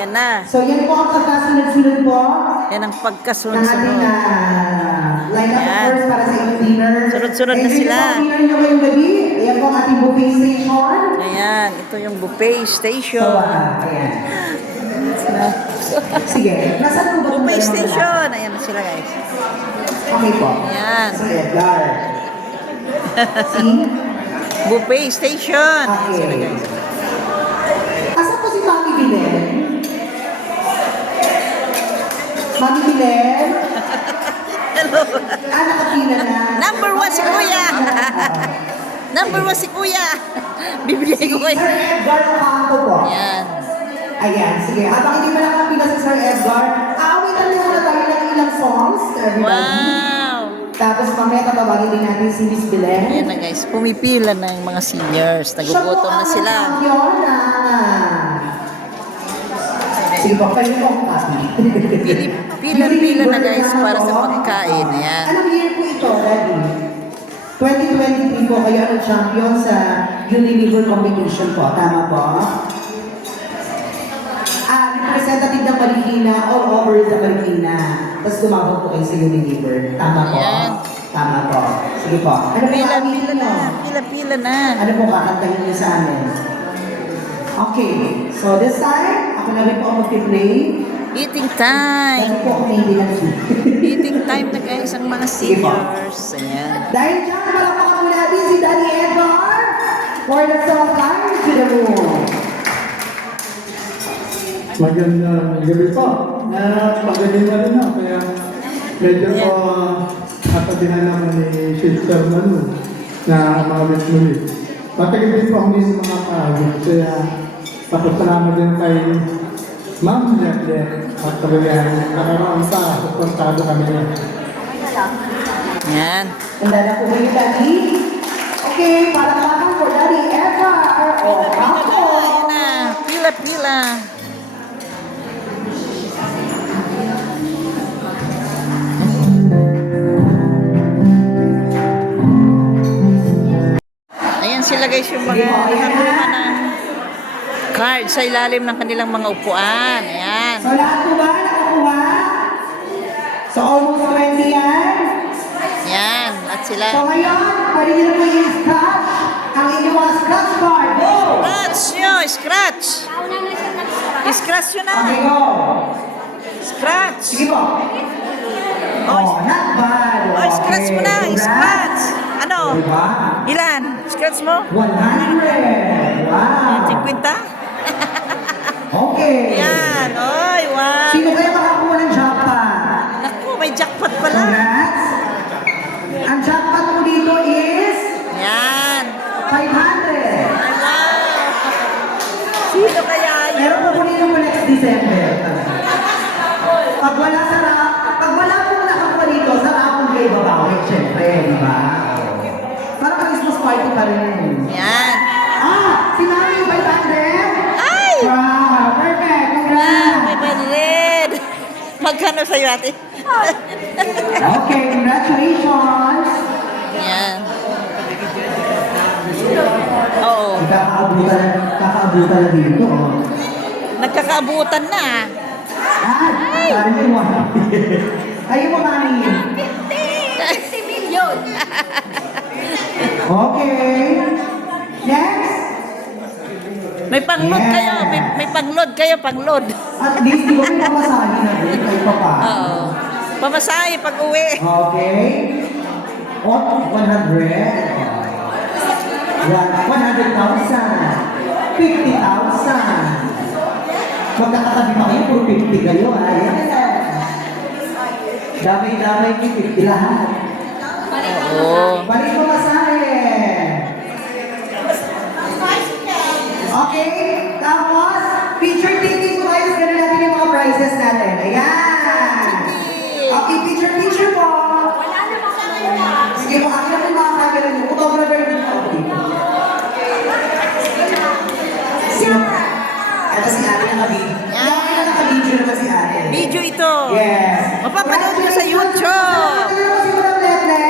Yan na. So yan po ang pagkasunod-sunod po. Yan ang Ng pagkasunod-sunod. ating line up of Ayan. course para sa inyong dinner. Sunod-sunod na Enjoy sila. po ang dinner nyo ngayong gabi. Ayan po ang ating buffet station. Ayan, ito yung buffet So, station. ayan. Sige, nasaan po ba itong Buffet dalawang station. Ayan na sila guys. lalaki? Okay po. Ayan. So, Edgar. See? Buffet station. Ayan sila Okay. guys. Asan po si Mami Bilen? Mami Bilen? Hello. Nakapila na. Number 1 si Kuya. Number 1 si Kuya. Bibigay ko Sir kayo. Edgar Ocampo po. Ayan. Ayan, sige. Habang hindi pa nakapila si Sir Edgar, aawitan na muna tayo ng ilang songs. Everybody. Wow. Tapos mamaya tatawagin din natin si Miss Bilen. Ayan na guys. Pumipila na yung mga seniors. Nagugutom na sila. Siya po ang champion na... Sige po, kayo po ang copy. Pila na guys para sa pagkain. Ayan. Anong year po ito, Daddy? 2023 po kayo ang champion sa Unilever competition po. Tama po? Representative ng Marikina, all over the Marikina. Tapos tumawag po kayo sa Unilever. Tama po? Ayan. Tama po. Sige po. Ano po Pila ang na. Pila na. ano po kakantahin niyo sa amin? Okay. So this time, ako na rin po ang mag-play. Eating time. Dahil po ako may bilang Eating time na guys ang mga seniors. Ayan. Dahil dyan, palakpakan mo natin si Daddy Edgar for the song Fire to the Moon. Magandang gabi po. Magaling na rin na. Kaya medyo po natabihan naman ni Sister Manu na mga ulit-ulit. Patagal din po ako din sa mga kahagin. Kaya papasalamat din kay Ma'am Nette at talagang nakaroon sa suportado kami na. Ayan. Handa na po kayo, Daddy? Okay, palakpakan for Daddy Edgar. O, ako. Ayan na. Pila. Ayan sila guys yung mga nakakuha ng card sa ilalim ng kanilang mga upuan. Ayan. So, lahat po ba nakakuha? So, almost 20 yan. Ayan. At sila. So, ngayon, pwede nyo na po i-scratch ang inyong mga scratch card. Go! Scratch nyo. Scratch. Scratch nyo na. Okay, go. Scratch. Sige po. Oh, not bad. Oh, scratch mo na. Congrats. Scratch. Ano? Diba? Ilan? Scratch mo? 100. Wow. 50? Okay. Yan. Oy, wow. Sino kaya makakuha ng jackpot? Naku, may jackpot pala. Congrats. Ang jackpot mo dito is Yan. 500. Ay, wow. Sino kaya Pero yun? kukunin mo next December. Pag wala pong nakakuha dito, sa akong gay babawi, syempre, di ba? Para Christmas party pa rin. Yan. Si Mami, 500? Ay! Wow, perfect. Wow, Congrats. may banlid. Magkano sa'yo, ate? Okay, congratulations. Yan. Oo. Kakaabutan na dito. Oh. Nagkakaabutan na. Sabi mo mo. Ayun mo, Mami. 50 million. Okay. Next. May pangload Yes. kayo. May pangload kayo, pangload. At least, di ba may pamasahe na rin? Kayo pa pa. Oo. Pamasahe pag uwi. Okay. 100. 100,000. 50,000. Magkakatabi pa kayo, puro 50 kayo. Ayan. Damay-damay ni 50 lahat. Oo. Balik mo masahe. Okay. Tapos, picture taking po tayo. Gano'n natin yung mga prizes natin. Ayan. Okay, picture po. Sige po, akin na po yung mga camera niyo. Photographer din po. Sino? Ito si Ate nakabidyo. Yan na nakabidyo naman si Ate. Video ito. Yes. Mapapanood nyo sa YouTube. Ito naman si Madam Letle. Yan.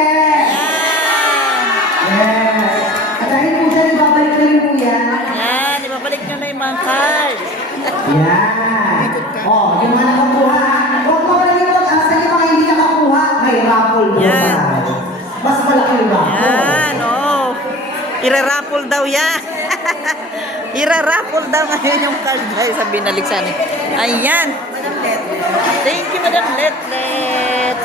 Yes. At dahil po dyan, ibabalik na rin po yan. Yan. Ibabalik nyo na yung mga cards. Yan. Yan, oh. Irarapol daw yan. Irarapol daw ngayon yung card guys sa binaliksani. Ayan. Thank you, Madam Letlet.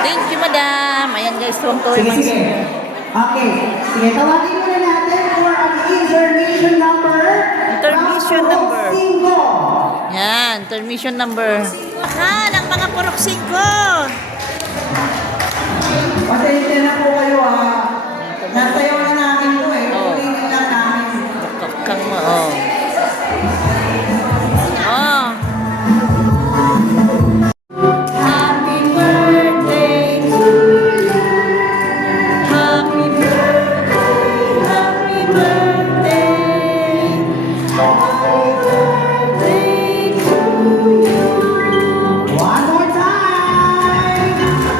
Thank you, Madam. Ayan guys, tuwang-tuwa. Sige. Okay. Sige, tawagin muna natin for ang intermission number. Intermission number. 5. Yan, intermission number. Yan, ang mga purok 5. Pasensya na po kayo nasayaw na namin to Oh. Ulitin lang namin. Kakang mo, oh. Oh. Happy birthday to you. Happy birthday, happy birthday. Happy birthday to you. One more time.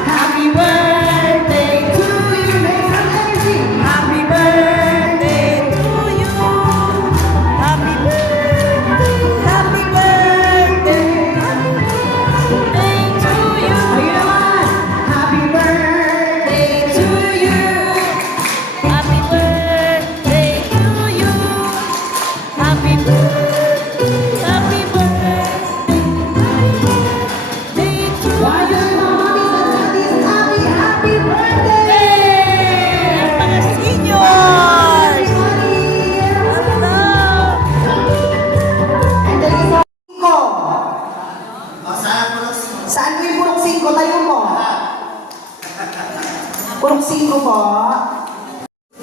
Happy birthday to you. Make some energy. Happy birthday to you. Happy birthday, happy birthday. Happy birthday to you. Ayun naman. Happy birthday to you. Happy birthday to you. Happy birthday, happy birthday. Day to Why do you want this happy birthday? Ang mga seniors. Hello. And then isa 5. Saan mo yung purok 5? Tayo mo. Purok 5 po.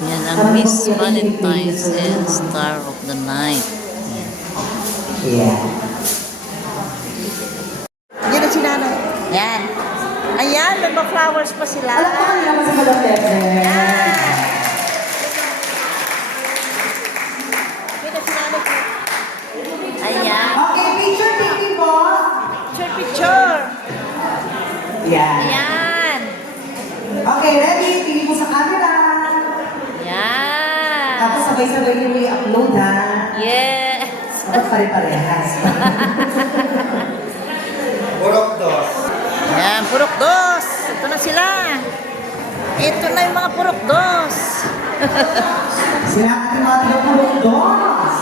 Yan ang Miss Valentine's and Star of the Night. Yeah. Yan ang sinanay. Yan. Ayan, may mga flowers pa sila. Alam ko kanila mas Madam Letlet. Yan ang sinanay ko. Ayan. Okay, picture taking po. Picture, picture. Yeah. Ayan. Okay, ready? Tingin mo sa camera. Ayan. Tapos sabay-sabay niyo i-upload ha. Yes. Dapat pare-parehas. Ayan, purok dos. Ito na sila. Ito na yung mga purok dos. Sila ang ating mga tinapurok dos.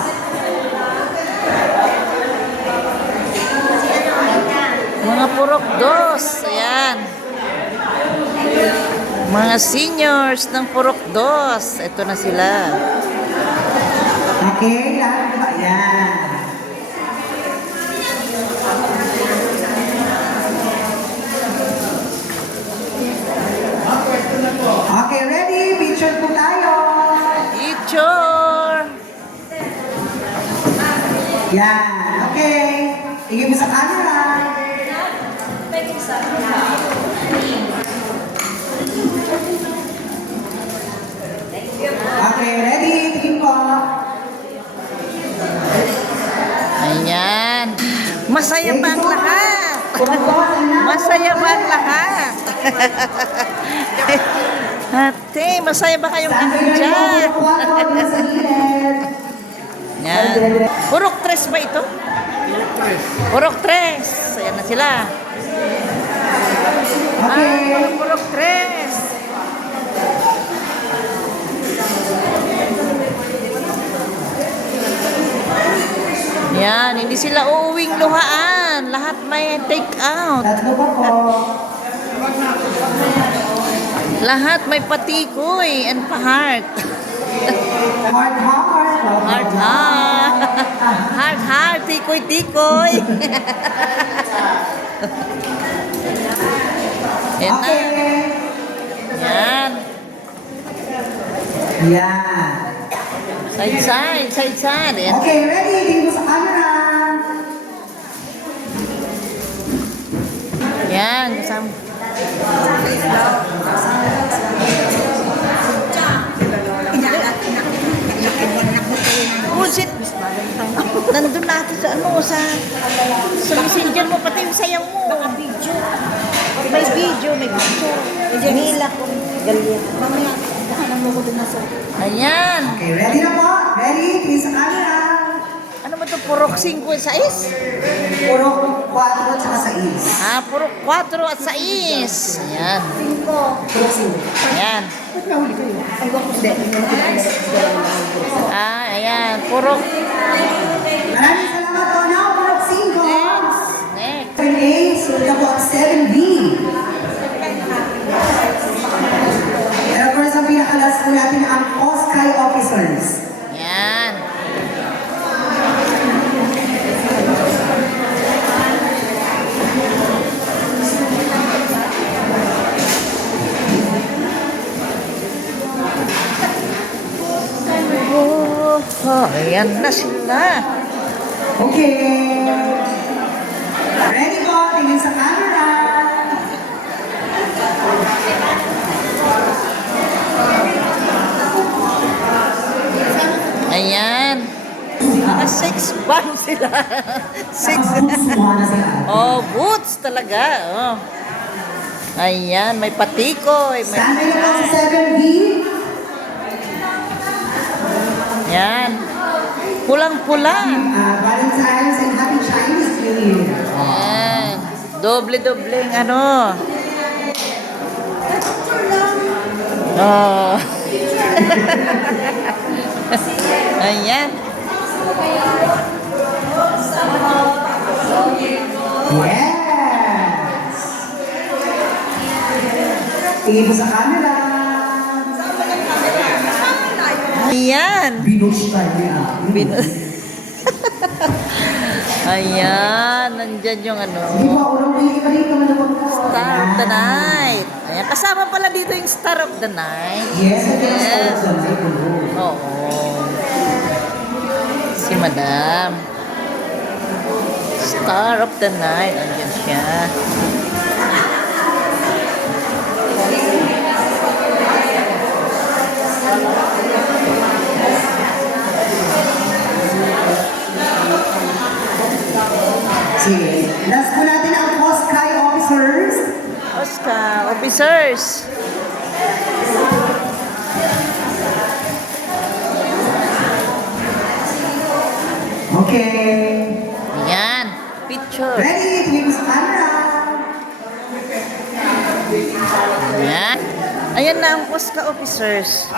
Mga purok dos. Ayan. Mga seniors ng purok dos. Ito na sila. Okay, lahat ba? Yan. Okay, ready? Picture po tayo. Picture. Yan. Okay. Tingin mo sa camera. Okay, ready? Tingin po. Ayan. Masaya ba ang lahat? Kumabawasan na. Masaya ba ang lahat? Ate, masaya ba kayong andyan? Sa gilid. Yan. Purok tres ba ito? Purok tres. Ayan na sila. Okay. Purok tres. Yan, hindi sila uuwing luhaan. Lahat may take out. Tatlo pa po. Lahat may patikoy and pa-heart. Heart, heart. Heart, heart. Heart, heart. Tikoy, tikoy. Yan na. Okay. Yan. Yan. Side, side. Side, side. Yan. Okay, ready? Tingin mo sa camera. Yan. Kasama. Pusit. Nandun natin sa ano, sa messenger mo, pati yung sayaw mo. Baka video. May video, may picture. Nila ko. Galing. Mamaya, nakanan mo ko dun na sa... Ayan. Okay, ready na po? Ready? Tingin sa camera. Ano mo to? Purok 5 at 6? Puro 4 at saka 6. Ah, purok 4 at 6. Ayan. Puro 5. Ayan. Ay, wag hindi. Ah, ayan. Purok. Maraming salamat po na. Puro 5. Next. 7A, sunod na po ang 7B. And of course, ang pinakalas po natin ang OSCAI officers. Ayan. Oh, ayan na sila. Okay. Ready po, tingin sa camera. Ayan. Mga 6 bang sila. 6. Sumuha na sila. Oh, boots talaga. Oh. Ayan, may patikoy. May... Standby na po sa 7B. Ayan. Pulang-pula. Valentine's and Happy Chinese New Year. Ayan. Doble-dobleng ano. Oh. Ayan. Yes! Tingin po sa camera. Ayan. Binush tayo niya. Ayan. Nandyan yung ano. Sige po, unang pili ka dito. Malapag po. Star of the Night. Ayan. Kasama pala dito yung Star of the Night. Yes, ito ang Star of the Night. Oo. Si Madam. Star of the Night. Andyan siya. Sige. Last po natin ang OSCAI officers. Oscar, officers. Okay. Ayan. Picture. Ready? Tingin po sa camera. Ayan. Ayan na ang Oscar officers.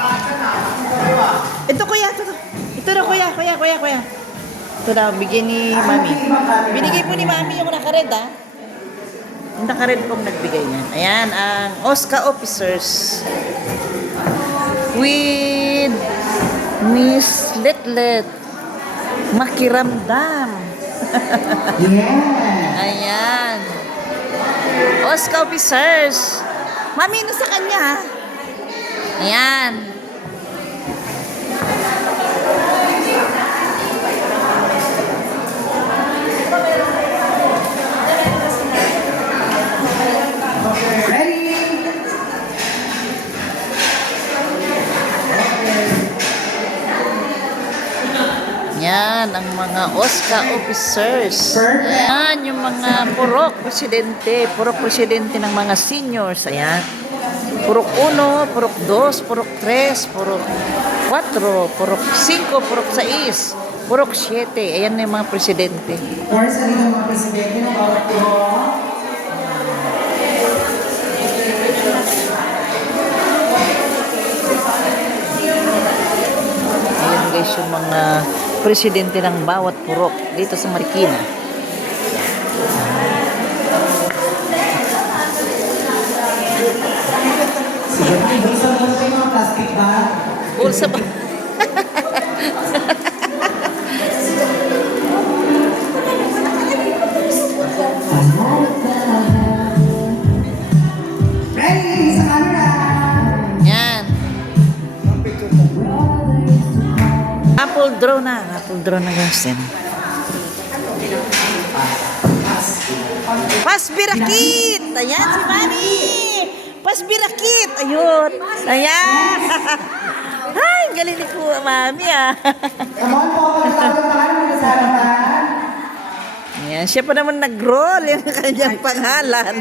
Ito kuya, ito. Ito na kuya. Ito na, bigyan ni Mami. Binigay po ni Mami yung naka-red ah. Yung naka-red pong nagbigay niyan. Ayan, ang Oscar officers. With Miss Letlet. Makiramdam. Yeah. Ayan. Oscar officers. Mami, ano sa kanya ha? Ayan. Ready? Yan, ang mga Oscar officers. Perfect. Yan, yung mga purok presidente ng mga seniors. Ayan. Purok 1, purok 2, purok 3, purok 4, purok 5, purok 6, purok 7. Ayan na yung mga presidente. Or sa rin mga presidente ng bawat puro. Ayan guys, yung mga presidente ng bawat purok dito sa Marikina. Sige, isa mo sa mga plastic bag. Bulsa ba? Ready? Sa camera. Yan. Apple draw na guys. Yan. Pasbirakit! Ayan si Mami! Pasbirakit! Ayun! Ayan! Ay, galing ni po, Mami ah. Come on po, pagkatawag tayo mga sa harapan. Ayan, siya pa naman nag-roll yung kanyang pangalan.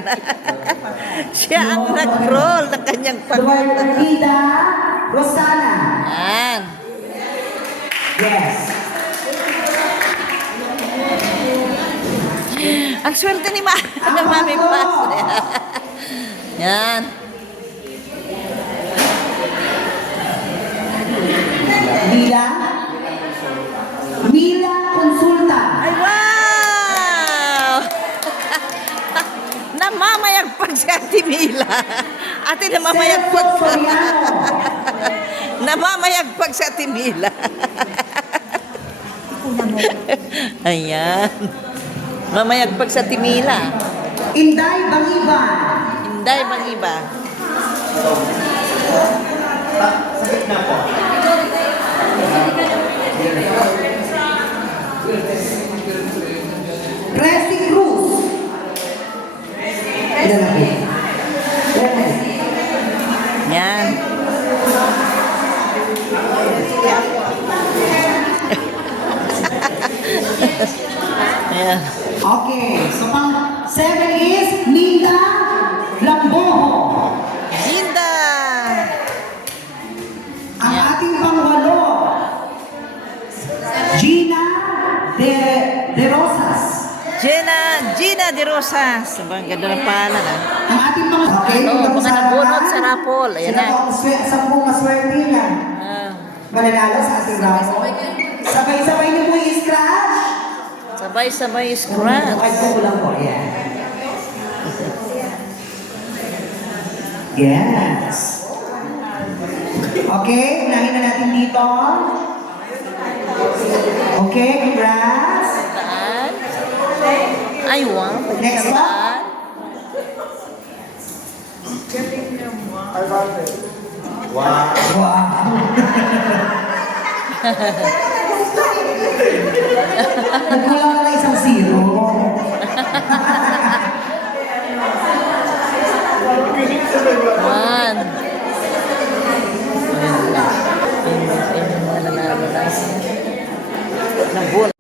Siya ang nag-roll ng kanyang Duarte pangalan. Rita Rosana. Ayan. Yes. Ang swerte ni Mami Paz. Yan. Mila Consulta. Ay, wow! Namamayagpag si Ate Mila. Ate, namamayagpag Celso Soriano. Namamayagpag si Ate Mila. Ayan. Mamayagpag sa Ate Mila. Inday Bangiban. Inday Mangiba. Presi Cruz. Ilan na po? Yan. Ayan. Okay, so pang 7 is Linda Lamboho. Linda. Ang ating pang-8, Gina De Rosas. Gina De Rosas. Ang ganda ng pangalan, ah. Ang ating pang-8, Oo, mga nabunot sa rapol. Ayan Sila na. po ang 10 maswerte na. Ah, Mananalo sa ating rapol. Sabay-sabay niyo po i-scratch. sabay-sabay scratch. Okay, ko lang po. Yan. Yes. Okay, unahin na natin dito. Okay, congrats. Saan? Ay, wow. Next one. Saan? Wow. Nagkulang na ng isang zero. One. Ayun na. Ayun na nanalo na. Nabunot.